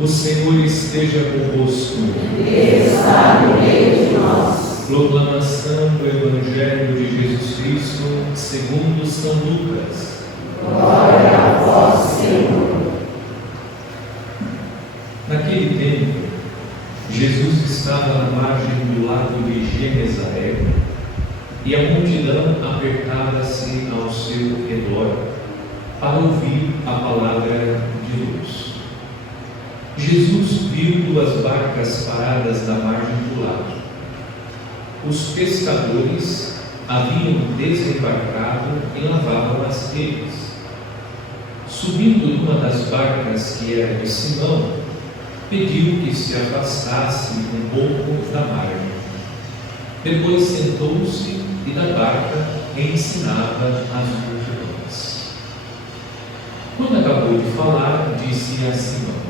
O Senhor esteja convosco. Ele está no meio de nós. Proclamação do Evangelho de Jesus Cristo segundo São Lucas. Glória a vós, Senhor. Naquele tempo, Jesus estava na margem do lago de Genezaré e a multidão apertava-se ao seu redor para ouvir a palavra de Deus. Jesus viu duas barcas paradas na margem do lago. Os pescadores haviam desembarcado e lavavam as redes. Subindo numa das barcas, que era de Simão, pediu que se afastasse um pouco da margem. Depois sentou-se e da barca ensinava as multidões. Quando acabou de falar, disse a Simão: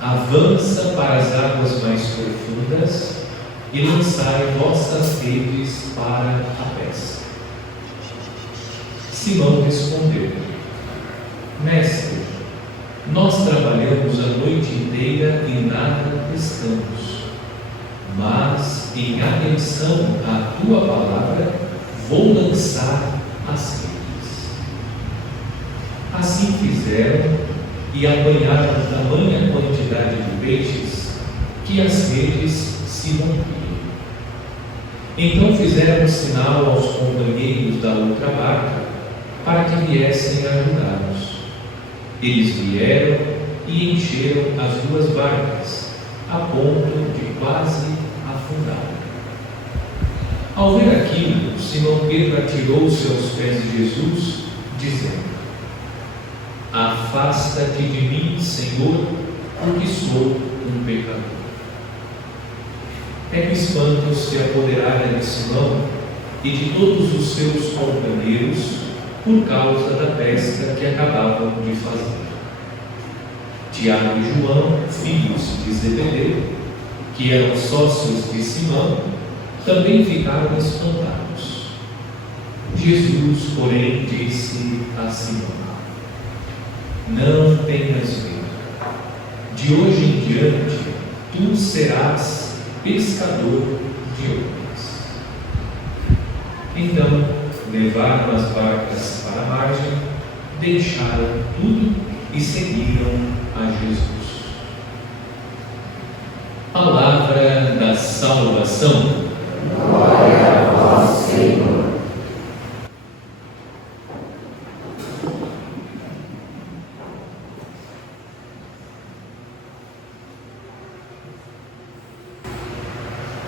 avança para as águas mais profundas e lançai vossas redes para a pesca. Simão respondeu: Mestre, nós trabalhamos a noite inteira e nada pescamos, mas em atenção à tua palavra vou lançar as redes. Assim fizeram e apanharam tamanha quantidade de peixes que as redes se rompiam. Então fizeram sinal aos companheiros da outra barca para que viessem ajudá-los. Eles vieram e encheram as duas barcas, a ponto de quase afundar. Ao ver aquilo, Simão Pedro atirou-se aos pés de Jesus, dizendo: afasta-te de mim, Senhor, porque sou um pecador. É que o espanto se apoderara de Simão e de todos os seus companheiros por causa da pesca que acabavam de fazer. Tiago e João, filhos de Zebedeu, que eram sócios de Simão, também ficaram espantados. Jesus, porém, disse a Simão: não tenhas medo, de hoje em diante tu serás pescador de homens. Então levaram as barcas para a margem, deixaram tudo e seguiram a Jesus. Palavra da salvação. Glória a vós, Senhor.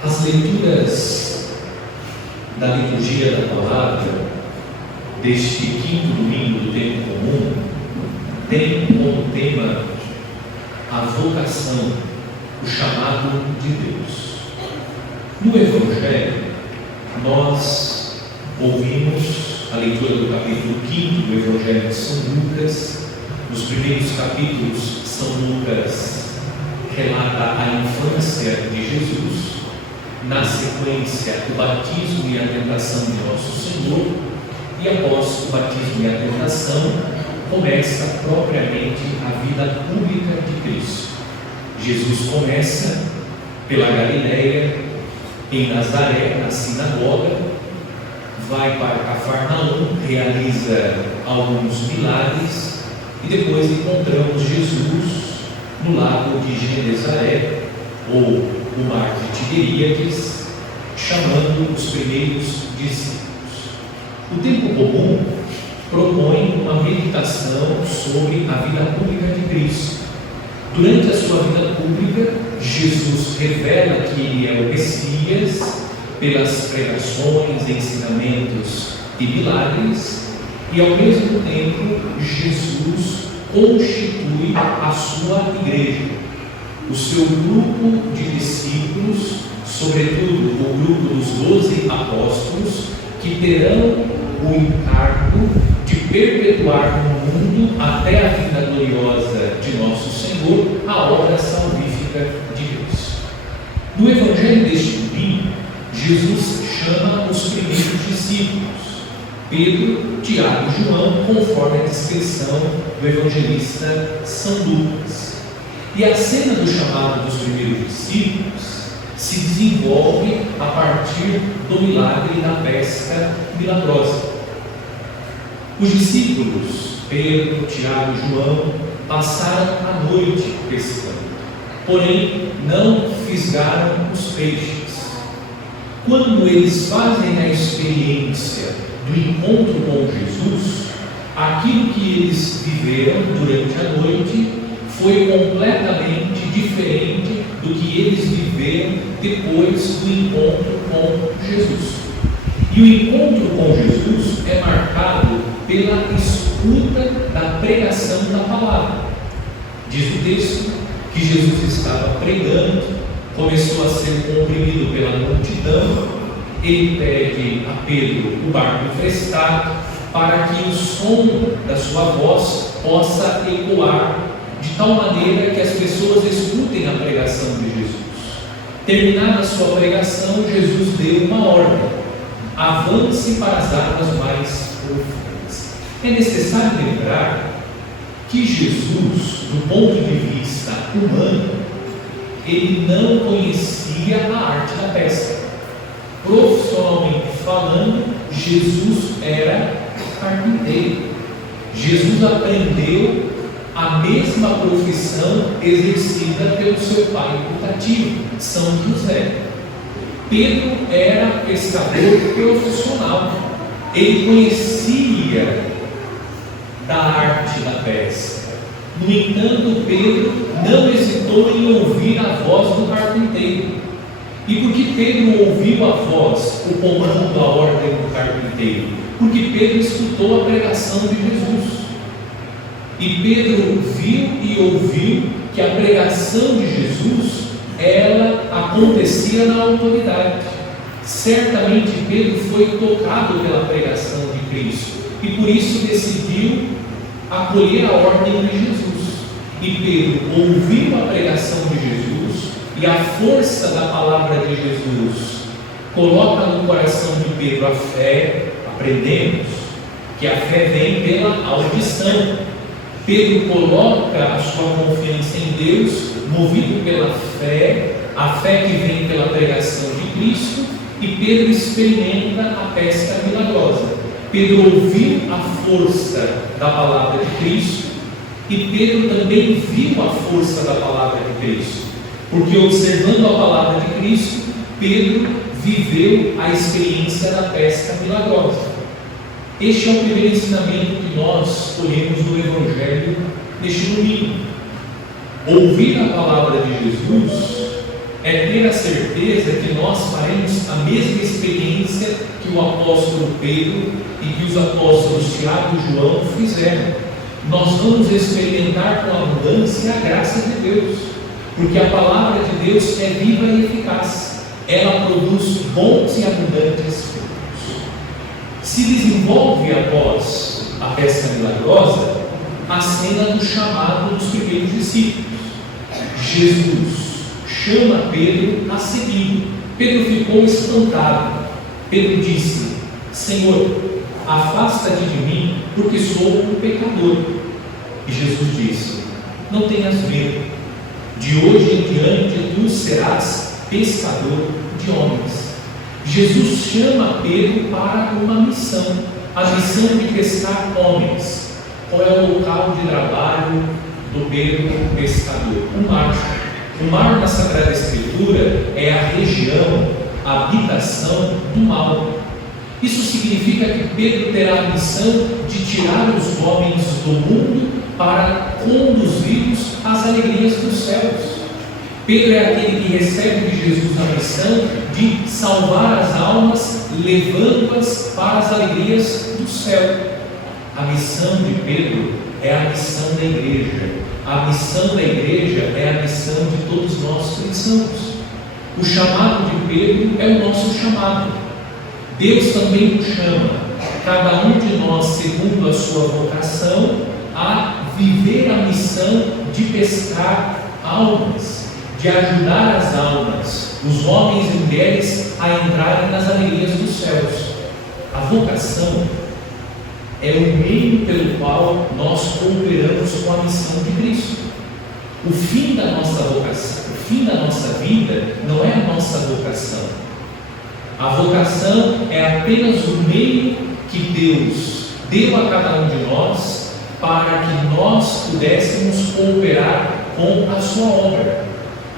As leituras da liturgia da palavra deste quinto domingo do tempo comum têm como tema a vocação, o chamado de Deus. No Evangelho, nós ouvimos a leitura do capítulo 5 do Evangelho de São Lucas. Nos primeiros capítulos, São Lucas relata a infância de Jesus. Na sequência, o batismo e a tentação de Nosso Senhor, e após o batismo e a tentação, começa propriamente a vida pública de Cristo. Jesus começa pela Galileia, em Nazaré, na sinagoga, vai para Cafarnaum, realiza alguns milagres, e depois encontramos Jesus no lago de Genezaré, ou o mar de Tiberíades, chamando os primeiros discípulos. O tempo comum propõe uma meditação sobre a vida pública de Cristo. Durante a sua vida pública, Jesus revela que ele é o Messias pelas pregações, ensinamentos e milagres, e ao mesmo tempo Jesus constitui a sua igreja, o seu grupo de discípulos, sobretudo o grupo dos 12 apóstolos, que terão o encargo de perpetuar no mundo, até a vinda gloriosa de Nosso Senhor, a obra salvífica de Deus. No Evangelho deste domingo, Jesus chama os primeiros discípulos, Pedro, Tiago e João, conforme a descrição do evangelista São Lucas. E a cena do chamado dos primeiros discípulos se desenvolve a partir do milagre da pesca milagrosa. Os discípulos, Pedro, Tiago e João, passaram a noite pescando, porém não fisgaram os peixes. Quando eles fazem a experiência do encontro com Jesus, aquilo que eles viveram durante a noite foi completamente diferente do que eles viveram depois do encontro com Jesus. E o encontro com Jesus é marcado pela escuta da pregação da palavra. Diz o texto que Jesus estava pregando, começou a ser comprimido pela multidão. Ele pede a Pedro o barco emprestado para que o som da sua voz possa ecoar de tal maneira que as pessoas escutem a pregação de Jesus. Terminada a sua pregação, Jesus deu uma ordem: avance para as águas mais profundas. É necessário lembrar que Jesus, do ponto de vista humano, ele não conhecia a arte da pesca. Profissionalmente falando, Jesus era carpinteiro. Jesus aprendeu a mesma profissão exercida pelo seu pai putativo, São José. Pedro era pescador profissional. Ele conhecia da arte da pesca. No entanto, Pedro não hesitou em ouvir a voz do carpinteiro. E por que Pedro ouviu a voz, o comando, a ordem do carpinteiro? Porque Pedro escutou a pregação de Jesus. E Pedro viu e ouviu que a pregação de Jesus, ela acontecia na autoridade. Certamente Pedro foi tocado pela pregação de Cristo e por isso decidiu acolher a ordem de Jesus. E Pedro ouviu a pregação de Jesus e a força da palavra de Jesus coloca no coração de Pedro a fé. Aprendemos que a fé vem pela audição. Pedro coloca a sua confiança em Deus, movido pela fé, a fé que vem pela pregação de Cristo, e Pedro experimenta a pesca milagrosa. Pedro ouviu a força da palavra de Cristo e Pedro também viu a força da palavra de Cristo, porque observando a palavra de Cristo, Pedro viveu a experiência da pesca milagrosa. Este é o primeiro ensinamento que nós colhemos no Evangelho neste domingo. Ouvir a palavra de Jesus é ter a certeza que nós faremos a mesma experiência que o apóstolo Pedro e que os apóstolos Tiago e João fizeram. Nós vamos experimentar com abundância a graça de Deus, porque a palavra de Deus é viva e eficaz. Ela produz bons e abundantes frutos. Se desenvolve após a pesca milagrosa a cena do chamado dos primeiros discípulos. Jesus chama Pedro a segui-lo. Pedro ficou espantado. Pedro disse: Senhor, afasta-te de mim, porque sou um pecador. E Jesus disse: não tenhas medo, de hoje em diante tu serás pescador de homens. Jesus chama Pedro para uma missão, a missão de pescar homens. Qual é o local de trabalho do Pedro pescador? O mar. O mar na Sagrada Escritura é a região, a habitação do mal. Isso significa que Pedro terá a missão de tirar os homens do mundo para conduzi-los às alegrias dos céus. Pedro é aquele que recebe de Jesus a missão de salvar as almas, levando-as para as alegrias do céu. A missão de Pedro é a missão da igreja. A missão da igreja é a missão de todos nós cristãos. O chamado de Pedro é o nosso chamado. Deus também nos chama, cada um de nós segundo a sua vocação, a viver a missão de pescar almas, de ajudar as almas, os homens e mulheres a entrarem nas alegrias dos céus. A vocação é o meio pelo qual nós cooperamos com a missão de Cristo. O fim da nossa vocação, o fim da nossa vida não é a nossa vocação. A vocação é apenas o meio que Deus deu a cada um de nós para que nós pudéssemos cooperar com a sua obra.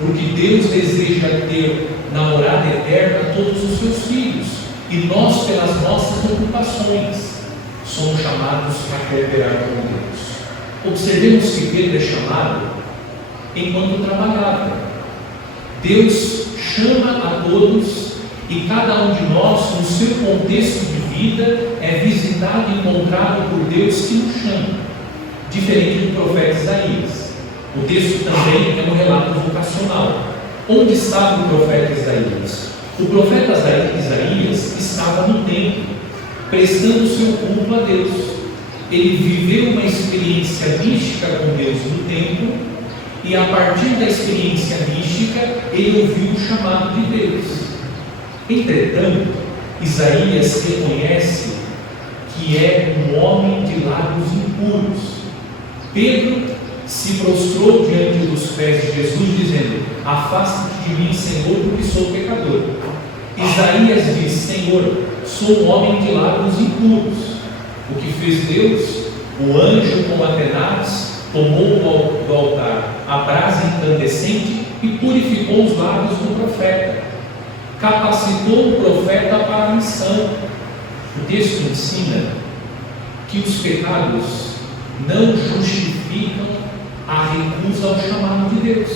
Porque Deus deseja ter na morada eterna todos os seus filhos, e nós, pelas nossas ocupações, somos chamados a cooperar com Deus. Observemos que Pedro é chamado enquanto trabalhava. Deus chama a todos, e cada um de nós, no seu contexto de vida, é visitado e encontrado por Deus que nos chama, diferente do profeta Isaías. O texto também é um relato vocacional. Onde estava o profeta Isaías? O profeta Isaías estava no templo, prestando seu culto a Deus. Ele viveu uma experiência mística com Deus no templo, e a partir da experiência mística, ele ouviu o chamado de Deus. Entretanto, Isaías reconhece que é um homem de lábios impuros. Pedro se prostrou diante dos pés de Jesus, dizendo: afaste-te de mim, Senhor, porque sou pecador. Isaías diz: Senhor, sou um homem de lábios impuros. O que fez Deus? O anjo com a tenaz tomou do altar a brasa incandescente e purificou os lábios do profeta. Capacitou o profeta para a missão. O texto ensina que os pecados não justificam a recusa ao chamado de Deus.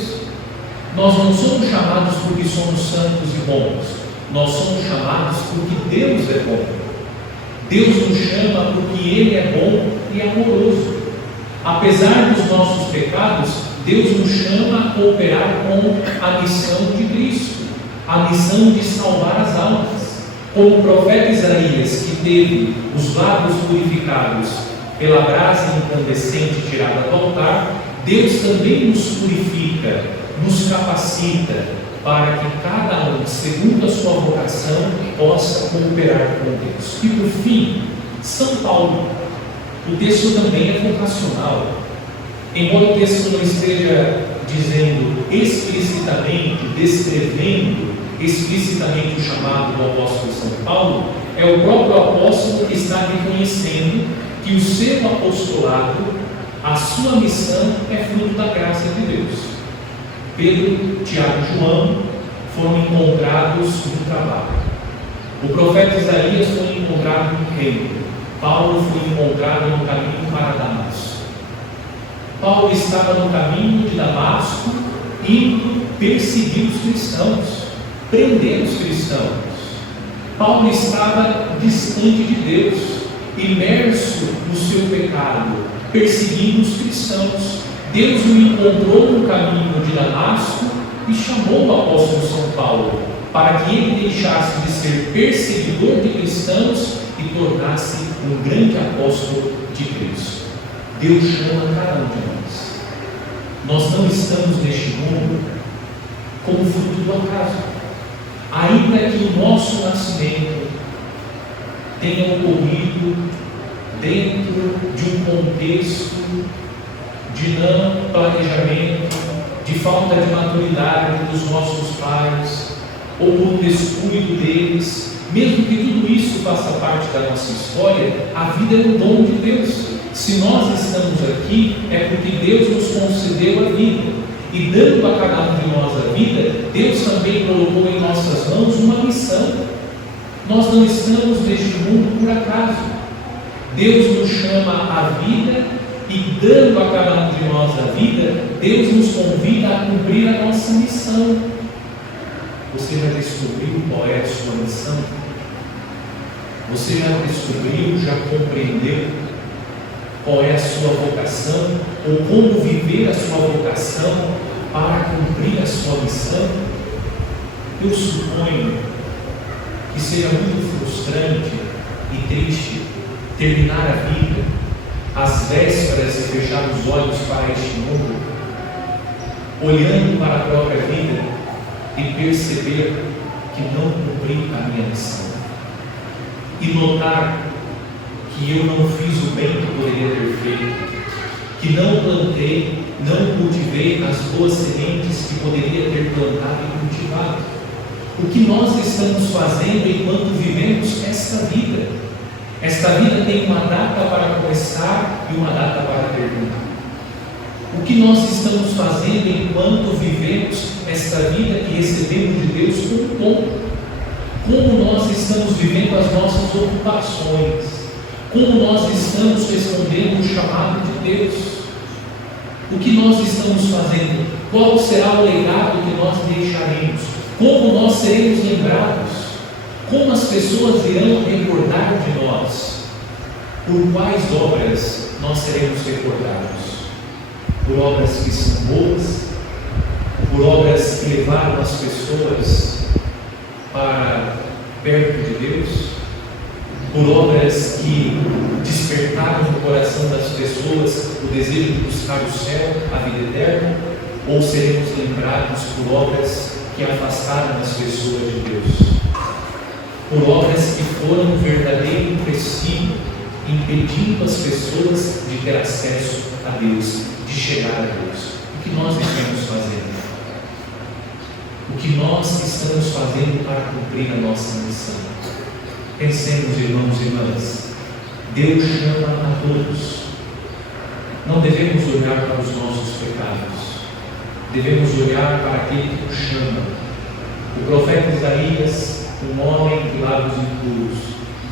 Nós não somos chamados porque somos santos e bons. Nós somos chamados porque Deus é bom. Deus nos chama porque Ele é bom e amoroso. Apesar dos nossos pecados, Deus nos chama a cooperar com a missão de Cristo, a missão de salvar as almas. Como o profeta Isaías, que teve os lábios purificados pela brasa incandescente tirada do altar, Deus também nos purifica, nos capacita para que cada um, segundo a sua vocação, possa cooperar com Deus. E por fim, São Paulo. O texto também é vocacional. Embora o texto não esteja dizendo explicitamente, descrevendo explicitamente o chamado do apóstolo São Paulo, é o próprio apóstolo que está reconhecendo que o seu apostolado, a sua missão, é fruto da graça de Deus. Pedro, Tiago e João foram encontrados no trabalho. O profeta Isaías foi encontrado no reino. Paulo foi encontrado no caminho para Damasco. Paulo estava no caminho de Damasco, indo perseguir os cristãos, prender os cristãos. Paulo estava distante de Deus, imerso no seu pecado, perseguindo os cristãos. Deus o encontrou no caminho de Damasco e chamou o apóstolo São Paulo para que ele deixasse de ser perseguidor de cristãos e tornasse um grande apóstolo de Cristo. Deus chama cada um de nós. Nós não estamos neste mundo como fruto do acaso. Ainda que o nosso nascimento tenha ocorrido dentro de um contexto de não planejamento, de falta de maturidade dos nossos pais, ou por um descuido deles, mesmo que tudo isso faça parte da nossa história, a vida é um dom de Deus. Se nós estamos aqui, é porque Deus nos concedeu a vida. E dando a cada um de nós a vida, Deus também colocou em nossas mãos uma missão. Nós não estamos neste mundo por acaso. Deus nos chama à vida e, dando a cada um de nós a vida, Deus nos convida a cumprir a nossa missão. Você já descobriu qual é a sua missão? Você já descobriu, já compreendeu qual é a sua vocação, ou como viver a sua vocação para cumprir a sua missão? Eu suponho que seja muito frustrante e triste terminar a vida às vésperas de fechar os olhos para este mundo, olhando para a própria vida e perceber que não cumpri a minha missão, e notar que eu não fiz o bem que poderia ter feito, que não plantei não cultivei as boas sementes que poderia ter plantado e cultivado. O que nós estamos fazendo enquanto vivemos esta vida? Esta vida tem uma data para começar e uma data para terminar. O que nós estamos fazendo enquanto vivemos esta vida que recebemos de Deus como dom? Como nós estamos vivendo as nossas ocupações? Como nós estamos respondendo o chamado de Deus? O que nós estamos fazendo? Qual será o legado que nós deixaremos? Como nós seremos lembrados? Como as pessoas irão recordar de nós? Por quais obras nós seremos recordados? Por obras que são boas? Por obras que levaram as pessoas para perto de Deus? Por obras que despertaram no coração das pessoas o desejo de buscar o céu, a vida eterna? Ou seremos lembrados por obras que afastaram as pessoas de Deus? Por obras que foram um verdadeiro empecilho, impedindo as pessoas de ter acesso a Deus, de chegar a Deus? O que nós estamos fazendo? O que nós estamos fazendo para cumprir a nossa missão? Pensemos, irmãos e irmãs, Deus chama a todos. Não devemos olhar para os nossos pecados, devemos olhar para aquele que nos chama. O profeta Isaías, um homem de lábios impuros,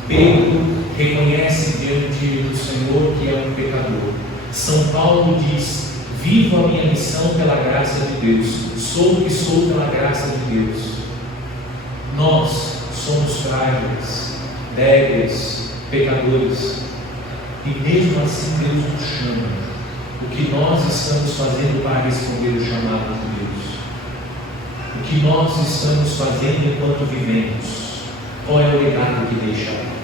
Pedro reconhece diante do Senhor que é um pecador. São Paulo diz: vivo a minha missão pela graça de Deus, sou o que sou pela graça de Deus. Nós somos frágeis, débeis, pecadores, e mesmo assim Deus nos chama. O que nós estamos fazendo para responder o chamado de Deus? O que nós estamos fazendo enquanto vivemos? Qual é o legado que deixamos?